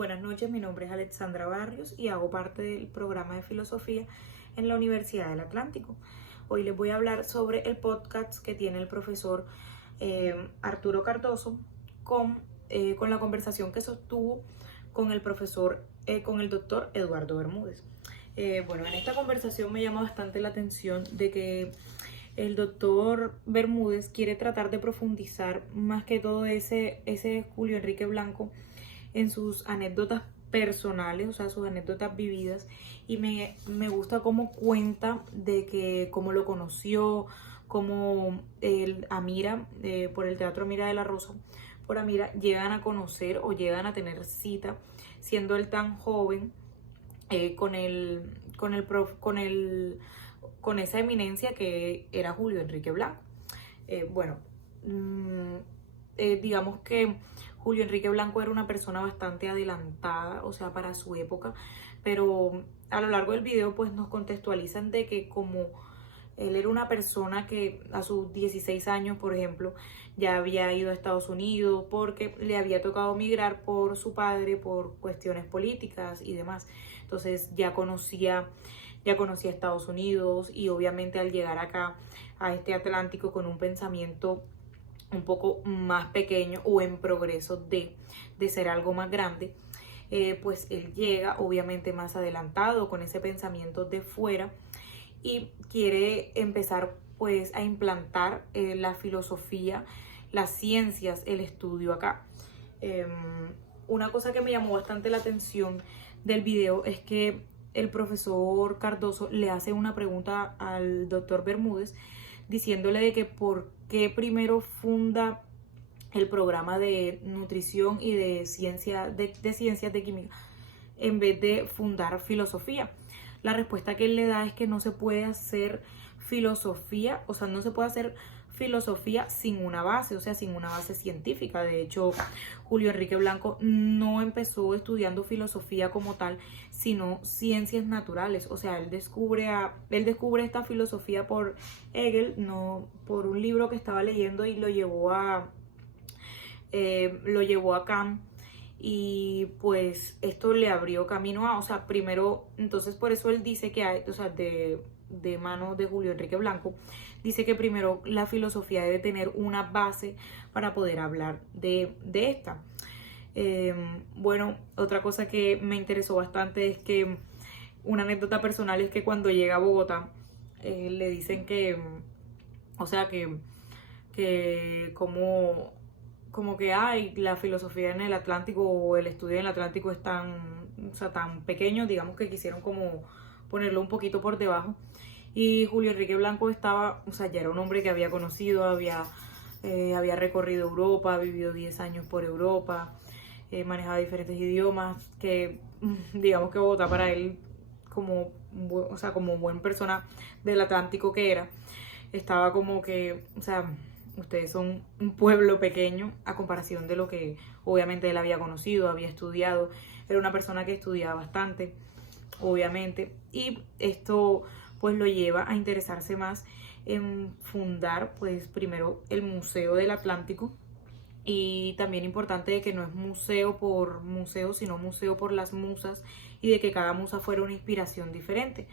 Buenas noches, mi nombre es Alexandra Barrios y hago parte del programa de filosofía en la Universidad del Atlántico. Hoy les voy a hablar sobre el podcast que tiene el profesor Arturo Cardoso con la conversación que sostuvo con el profesor, con el doctor Eduardo Bermúdez. En esta conversación me llama bastante la atención de que el doctor Bermúdez quiere tratar de profundizar más que todo ese Julio Enrique Blanco en sus anécdotas personales, o sea, sus anécdotas vividas, y me gusta cómo cuenta de que cómo lo conoció, cómo Amira, por el Teatro Amira de la Rosa, por Amira, llegan a conocer o llegan a tener cita, siendo él tan joven, con esa eminencia que era Julio Enrique Blanco. Digamos que Julio Enrique Blanco era una persona bastante adelantada, o sea, para su época, pero a lo largo del video pues nos contextualizan de que como él era una persona que a sus 16 años, por ejemplo, ya había ido a Estados Unidos porque le había tocado migrar por su padre por cuestiones políticas y demás. Entonces ya conocía Estados Unidos, y obviamente al llegar acá a este Atlántico con un pensamiento un poco más pequeño o en progreso de ser algo más grande, pues él llega obviamente más adelantado con ese pensamiento de fuera y quiere empezar pues a implantar la filosofía, las ciencias, el estudio acá. Una cosa que me llamó bastante la atención del video es que el profesor Cardoso le hace una pregunta al doctor Bermúdez diciéndole de que por qué primero funda el programa de nutrición y de ciencias de química en vez de fundar filosofía. La respuesta que él le da es que no se puede hacer filosofía, o sea, no se puede hacer filosofía sin una base, o sea, sin una base científica. De hecho, Julio Enrique Blanco no empezó estudiando filosofía como tal, sino ciencias naturales. O sea, él descubre esta filosofía por Hegel, no por un libro que estaba leyendo, y lo llevó a Kant. Y pues esto le abrió camino o sea, primero, entonces por eso él dice que hay, o sea, de mano de Julio Enrique Blanco, dice que primero la filosofía debe tener una base para poder hablar de esta. Otra cosa que me interesó bastante es que una anécdota personal es que cuando llega a Bogotá, le dicen que, o sea, que como que hay la filosofía en el Atlántico o el estudio en el Atlántico es tan, o sea, tan pequeño, digamos que quisieron como ponerlo un poquito por debajo. Y Julio Enrique Blanco estaba, o sea, ya era un hombre que había conocido, había recorrido Europa, vivido 10 años por Europa, manejaba diferentes idiomas, que digamos que Bogotá para él, como buen persona del Atlántico que era, estaba como que, o sea, ustedes son un pueblo pequeño a comparación de lo que obviamente él había conocido, había estudiado. Era una persona que estudiaba bastante, obviamente, y esto pues lo lleva a interesarse más en fundar pues primero el Museo del Atlántico. Y también importante de que no es museo por museo, sino museo por las musas, y de que cada musa fuera una inspiración diferente.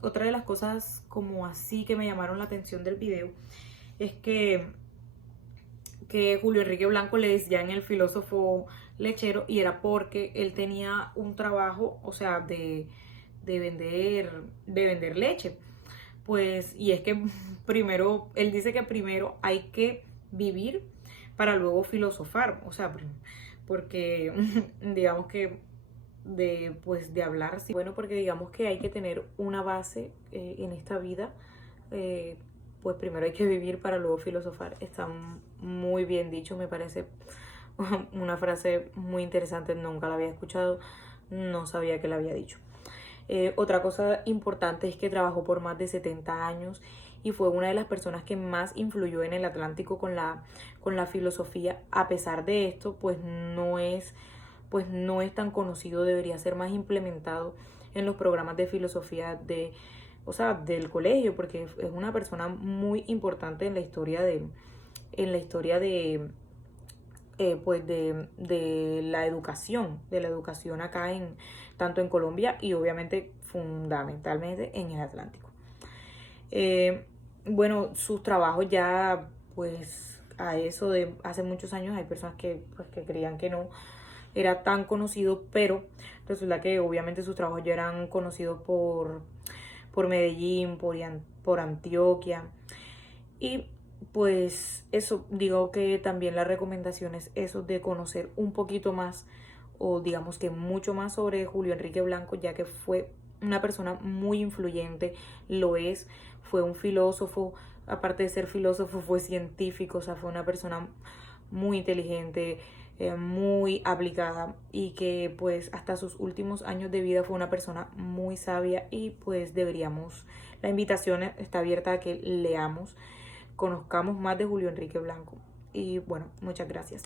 Otra de las cosas como así que me llamaron la atención del video es que Julio Enrique Blanco le decían el filósofo lechero, y era porque él tenía un trabajo, o sea, de vender leche. Pues, y es que primero, él dice que primero hay que vivir para luego filosofar, o sea, porque digamos que de hablar, sí. Bueno, porque digamos que hay que tener una base en esta vida, pues primero hay que vivir para luego filosofar. Está muy bien dicho, me parece una frase muy interesante, nunca la había escuchado, no sabía que la había dicho. Otra cosa importante es que trabajó por más de 70 años y fue una de las personas que más influyó en el Atlántico con la filosofía. A pesar de esto, pues no es tan conocido, debería ser más implementado en los programas de filosofía del colegio, porque es una persona muy importante en la historia pues de la educación acá tanto en Colombia y obviamente fundamentalmente en el Atlántico. Bueno, sus trabajos ya, pues a eso de hace muchos años hay personas que, pues, que creían que no era tan conocido, pero resulta que obviamente sus trabajos ya eran conocidos por Medellín, por Antioquia. Y pues eso, digo que también la recomendación es eso de conocer un poquito más o digamos que mucho más sobre Julio Enrique Blanco, ya que fue una persona muy influyente, lo es, fue un filósofo, aparte de ser filósofo fue científico, o sea, fue una persona muy inteligente, muy aplicada y que pues hasta sus últimos años de vida fue una persona muy sabia y pues deberíamos, la invitación está abierta a que leamos, conozcamos más de Julio Enrique Blanco y bueno, muchas gracias.